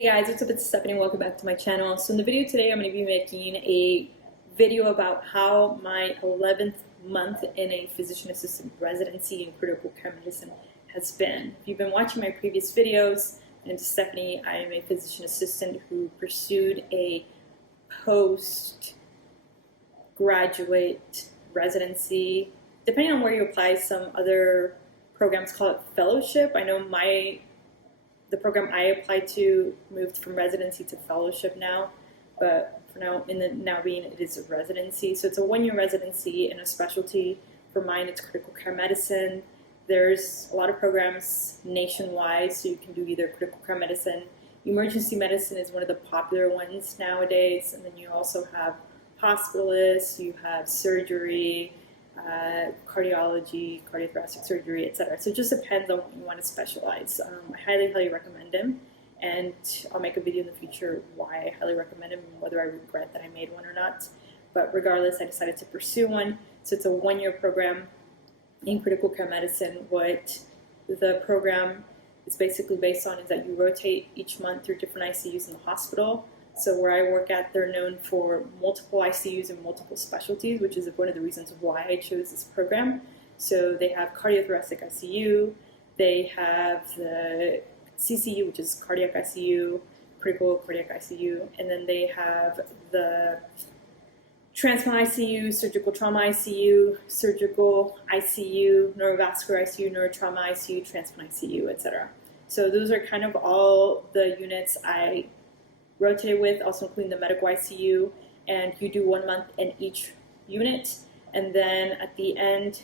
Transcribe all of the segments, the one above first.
Hey guys, what's up? It's Stephanie. Welcome back to my channel. So in the video today, I'm going to be making a video about how my 11th month in a physician assistant residency in critical care medicine has been. If you've been watching my previous videos, and to Stephanie, I am a physician assistant who pursued a postgraduate residency. Depending on where you apply, some other programs call it fellowship. I know the program I applied to moved from residency to fellowship now, but for now, it is a residency. So it's a one-year residency in a specialty. For mine, it's critical care medicine. There's a lot of programs nationwide, so you can do either critical care medicine. Emergency medicine is one of the popular ones nowadays, and then you also have hospitalists, you have surgery, cardiology, cardiothoracic surgery, etc. So it just depends on what you want to specialize. I highly recommend him, and I'll make a video in the future why I highly recommend him and whether I regret that I made one or not. But regardless, I decided to pursue one. So it's a one-year program in critical care medicine. What the program is basically based on is that you rotate each month through different ICUs in the hospital. So where I work at, they're known for multiple ICUs and multiple specialties, which is one of the reasons why I chose this program. So they have cardiothoracic ICU, they have the CCU, which is cardiac ICU, critical cardiac ICU, and then they have the transplant ICU, surgical trauma ICU, surgical ICU, neurovascular ICU, neurotrauma ICU, transplant ICU, etc. So those are kind of all the units I rotated with, also including the medical ICU, and you do 1 month in each unit, and then at the end,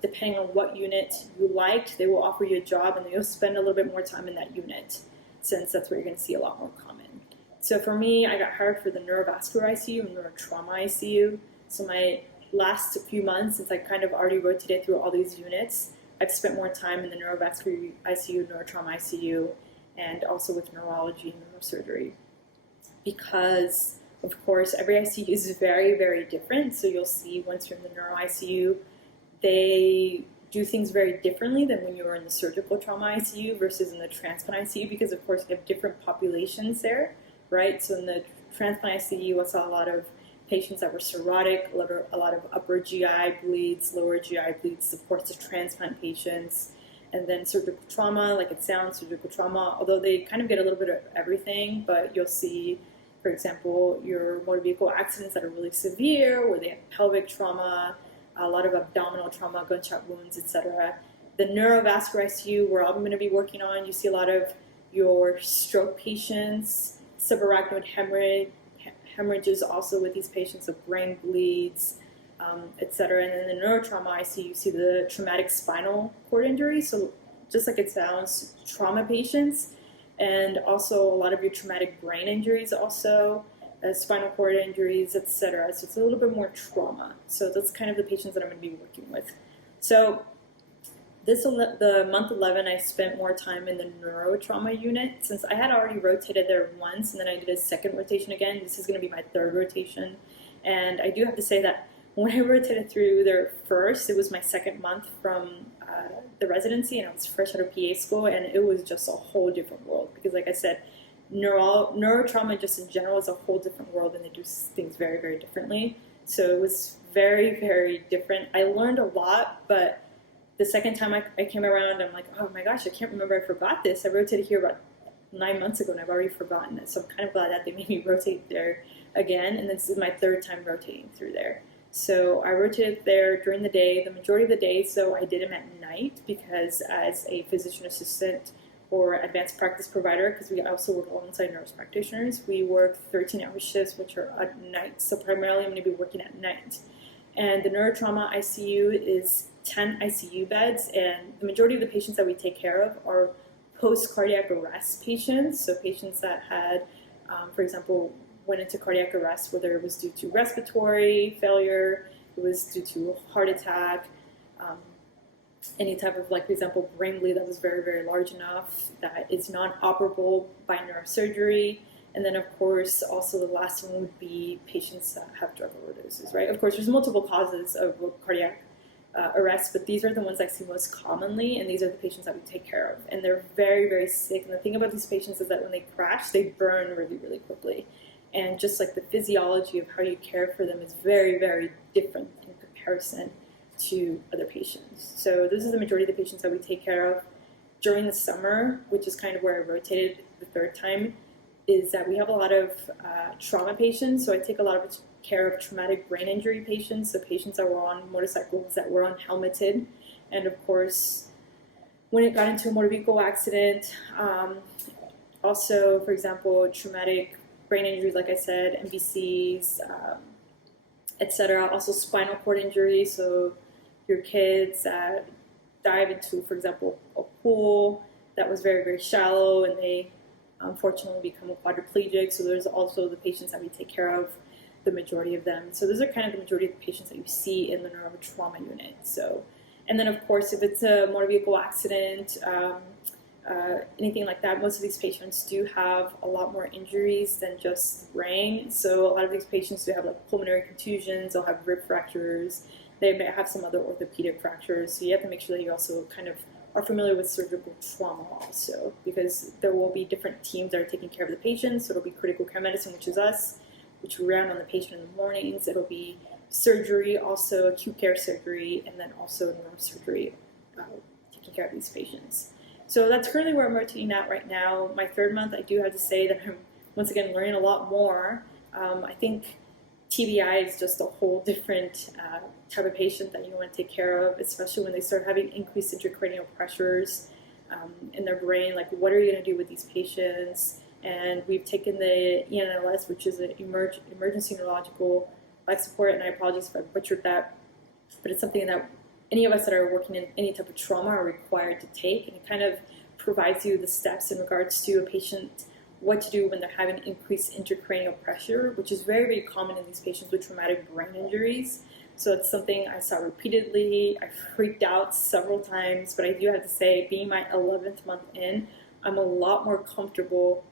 depending on what unit you liked, they will offer you a job and you'll spend a little bit more time in that unit, since that's where you're going to see a lot more common. So for me, I got hired for the neurovascular ICU and neurotrauma ICU. So my last few months, since I kind of already rotated through all these units, I've spent more time in the neurovascular ICU, neurotrauma ICU, and also with neurology and neurosurgery. Because, of course, every ICU is very different. So you'll see once you're in the neuro ICU, they do things very differently than when you were in the surgical trauma ICU versus in the transplant ICU, because, of course, you have different populations there, right? So in the transplant ICU, I saw a lot of patients that were cirrhotic, a lot of upper GI bleeds, lower GI bleeds, of course, the transplant patients. And then surgical trauma, like it sounds, surgical trauma, although they kind of get a little bit of everything, but you'll see, for example, your motor vehicle accidents that are really severe, where they have pelvic trauma, a lot of abdominal trauma, gunshot wounds, etc. The neurovascular ICU, where I'm going to be working on, you see a lot of your stroke patients, subarachnoid hemorrhages also with these patients, of brain bleeds, etc. And then the neurotrauma ICU, you see the traumatic spinal cord injury, so just like it sounds, trauma patients, and also a lot of your traumatic brain injuries also, spinal cord injuries, etc. So it's a little bit more trauma. So that's kind of the patients that I'm going to be working with. So the month 11, I spent more time in the neurotrauma unit, since I had already rotated there once, and then I did a second rotation again. This is going to be my third rotation. And I do have to say that when I rotated through there first, it was my second month from the residency, and I was fresh out of PA school, and it was just a whole different world. Because like I said, neurotrauma just in general is a whole different world, and they do things very differently. So it was very different. I learned a lot, but the second time I came around, I'm like, oh my gosh, I can't remember, I forgot this. I rotated here about 9 months ago, and I've already forgotten it. So I'm kind of glad that they made me rotate there again, and this is my third time rotating through there. So I rotated there during the day, the majority of the day, so I did them at night, because as a physician assistant or advanced practice provider, because we also work alongside nurse practitioners, we work 13-hour shifts, which are at night. So primarily I'm going to be working at night. And the neurotrauma ICU is 10 ICU beds, and the majority of the patients that we take care of are post-cardiac arrest patients, so patients that had, for example, went into cardiac arrest, whether it was due to respiratory failure, it was due to heart attack, any type of, like, for example, brain bleed that was very large enough that it's not operable by neurosurgery. And then, of course, also the last one would be patients that have drug overdoses, right? Of course, there's multiple causes of cardiac arrests, but these are the ones I see most commonly, and these are the patients that we take care of. And they're very, very sick. And the thing about these patients is that when they crash, they burn really, really quickly. And just like the physiology of how you care for them is very, very different in comparison to other patients. So this is the majority of the patients that we take care of during the summer, which is kind of where I rotated the third time, is that we have a lot of trauma patients. So I take a lot of care of traumatic brain injury patients, so patients that were on motorcycles, that were unhelmeted. And of course, when it got into a motor vehicle accident, also, for example, traumatic brain injuries, like I said, MVCs, etc. Also spinal cord injuries, so your kids dive into, for example, a pool that was very, very shallow, and they unfortunately become a quadriplegic. So there's also the patients that we take care of, the majority of them. So those are kind of the majority of the patients that you see in the neurotrauma unit. So, and then of course, if it's a motor vehicle accident, anything like that, most of these patients do have a lot more injuries than just brain. So a lot of these patients do have like pulmonary contusions, they'll have rib fractures, they may have some other orthopedic fractures. So you have to make sure that you also kind of are familiar with surgical trauma also, because there will be different teams that are taking care of the patients. So it'll be critical care medicine, which is us, which we round on the patient in the mornings. It'll be surgery, also acute care surgery, and then also neurosurgery, taking care of these patients. So that's currently where I'm rotating at right now. My third month, I do have to say that I'm, once again, learning a lot more. I think TBI is just a whole different type of patient that you want to take care of, especially when they start having increased intracranial pressures in their brain. Like, what are you going to do with these patients? And we've taken the ENLS, which is an emergency neurological life support, and I apologize if I butchered that, but it's something that any of us that are working in any type of trauma are required to take, and it kind of provides you the steps in regards to a patient, what to do when they're having increased intracranial pressure, which is very, very common in these patients with traumatic brain injuries. So it's something I saw repeatedly. I freaked out several times, but I do have to say, being my 11th month in, I'm a lot more comfortable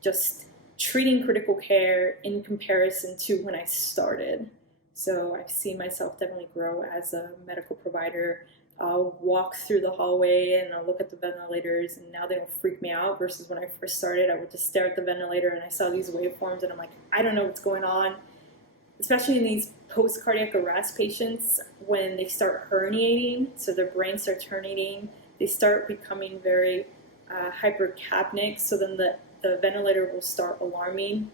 just treating critical care in comparison to when I started. So I've seen myself definitely grow as a medical provider. I'll walk through the hallway and I'll look at the ventilators, and now they don't freak me out, versus when I first started, I would just stare at the ventilator and I saw these waveforms and I'm like, I don't know what's going on. Especially in these post-cardiac arrest patients, when they start herniating, so their brain starts herniating, they start becoming very hypercapnic, so then the ventilator will start alarming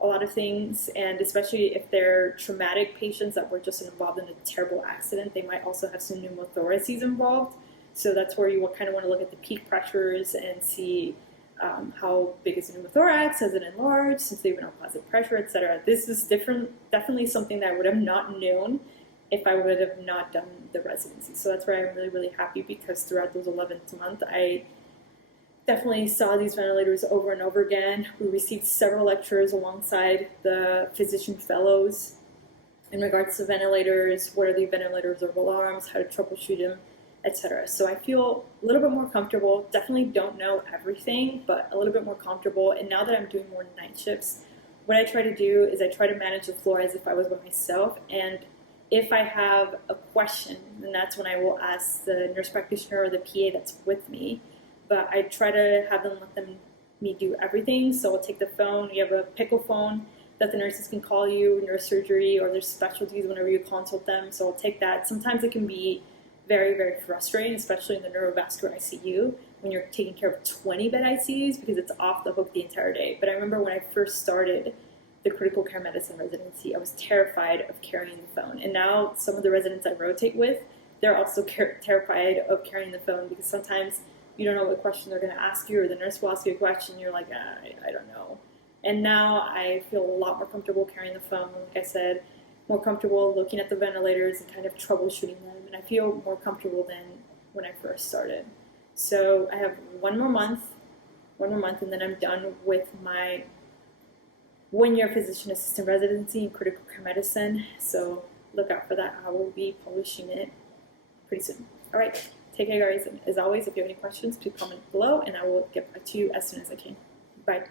a lot of things, and especially if they're traumatic patients that were just involved in a terrible accident, they might also have some pneumothoraces involved. So that's where you kind of want to look at the peak pressures and see how big is the pneumothorax, has it enlarged, since they've been on positive pressure, etc. This is definitely something that I would have not known if I would have not done the residency. So that's where I'm really, really happy, because throughout those 11th month, I definitely saw these ventilators over and over again. We received several lectures alongside the physician fellows in regards to ventilators, what are the ventilators of alarms, how to troubleshoot them, etc. So I feel a little bit more comfortable. Definitely don't know everything, but a little bit more comfortable. And now that I'm doing more night shifts, what I try to do is I try to manage the floor as if I was by myself. And if I have a question, then that's when I will ask the nurse practitioner or the PA that's with me. But I try to have them let me do everything. So I'll take the phone. You have a pickle phone that the nurses can call you, neurosurgery, or their specialties whenever you consult them. So I'll take that. Sometimes it can be very, very frustrating, especially in the Neurovascular ICU, when you're taking care of 20-bed ICUs, because it's off the hook the entire day. But I remember when I first started the critical care medicine residency, I was terrified of carrying the phone. And now some of the residents I rotate with, they're also terrified of carrying the phone, because sometimes you don't know what question they're going to ask you, or the nurse will ask you a question, you're like, I don't know. And now I feel a lot more comfortable carrying the phone, like I said, more comfortable looking at the ventilators and kind of troubleshooting them, and I feel more comfortable than when I first started. So I have one more month, and then I'm done with my one-year physician assistant residency in critical care medicine. So look out for that. I will be publishing it pretty soon. All right. Take care, guys. And as always, if you have any questions, please comment below, and I will get back to you as soon as I can. Bye.